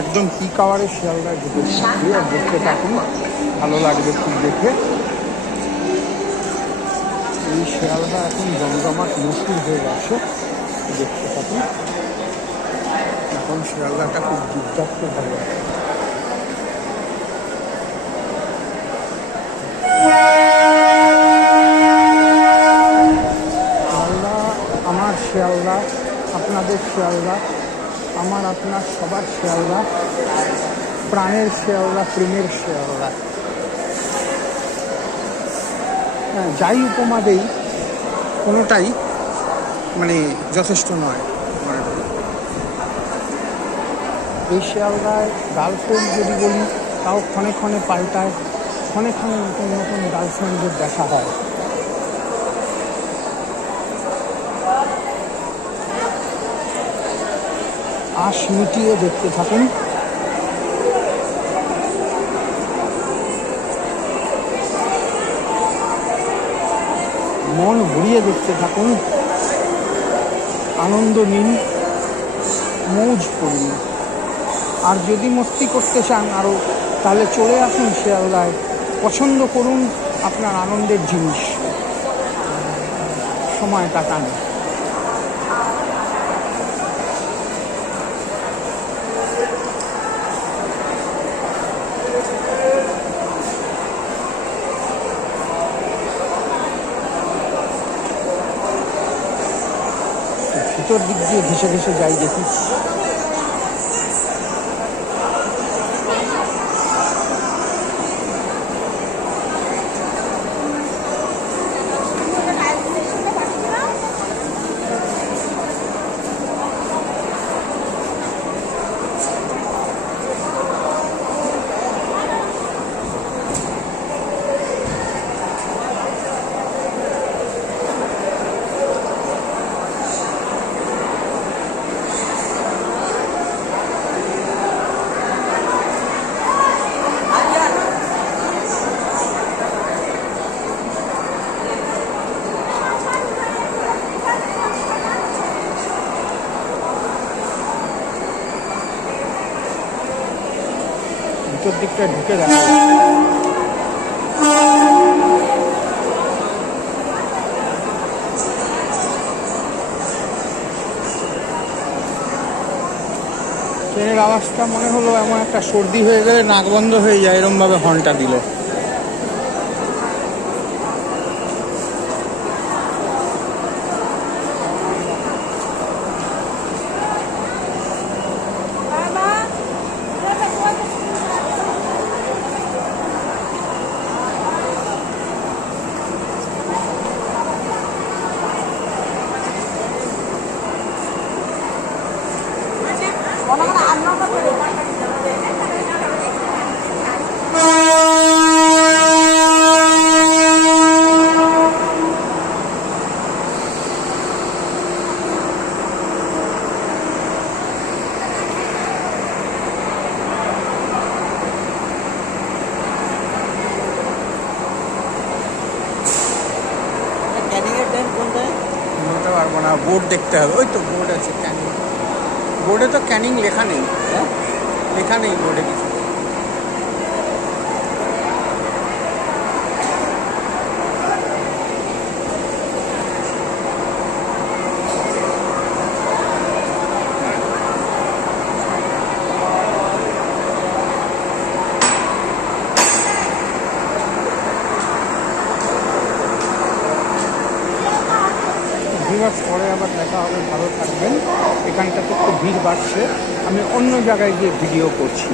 একদম পিক আওয়ারে শিয়ালদায় ঢুকেছি আর দেখতে থাকুন। ভালো লাগবে খুব দেখে। এই শিয়ালদা এখন জমজমাট মসুর হয়ে গেছে। দেখতে থাকুন। এখন শিয়ালদাটা খুব দুর্দান্ত ভালো আছে। আমার শিয়ালদা, আপনাদের শিয়ালদা। আমার আপনার সবার শিয়ালদা প্রাণের শিয়ালদা প্রেমের শিয়ালদা হ্যাঁ যাই উপমা দেই, কোনোটাই মানে যথেষ্ট নয়। এই শিয়ালদায় গার্লফ্রেন্ড যদি বলি, তাও ক্ষণে ক্ষণে পাল্টায়, ক্ষণে ক্ষণে নতুন নতুন গার্লফ্রেন্ডদের দেখা হয় আশ মিটিয়ে দেখতে থাকুন। মন ভরিয়ে দেখতে থাকুন। আনন্দ নিন, মৌজ করুন আর যদি মস্তি করতে চান আরও তাহলে চলে আসুন শিয়ালদায়। পছন্দ করুন আপনার আনন্দের জিনিস। সময় কাটান। ভিতর দিক দিয়ে ঘেসে ঘেসে যাই দেখি। ভিতর দিকটা ঢুকে দেখা ট্রেনের আওয়াজটা মনে হলো এমন একটা সর্দি হয়ে গেলে নাক বন্ধ হয়ে যায়, এরমভাবে হর্নটা দিল। ক্যানিংয়ের ট্রেন কোনটায় বলতে? পারব না বোর্ড দেখতে হবে। ওই তো বোর্ড আছে ক্যানিং বোর্ডে তো ক্যানিং লেখা নেই হ্যাঁ? লেখা নেই বোর্ডে কিছু। ভিউয়ার্স পরে আবার দেখা হবে, ভালো থাকবেন। এখানটাতে খুব ভিড় বাড়ছে। আমি অন্য জায়গায় গিয়ে ভিডিও করছি।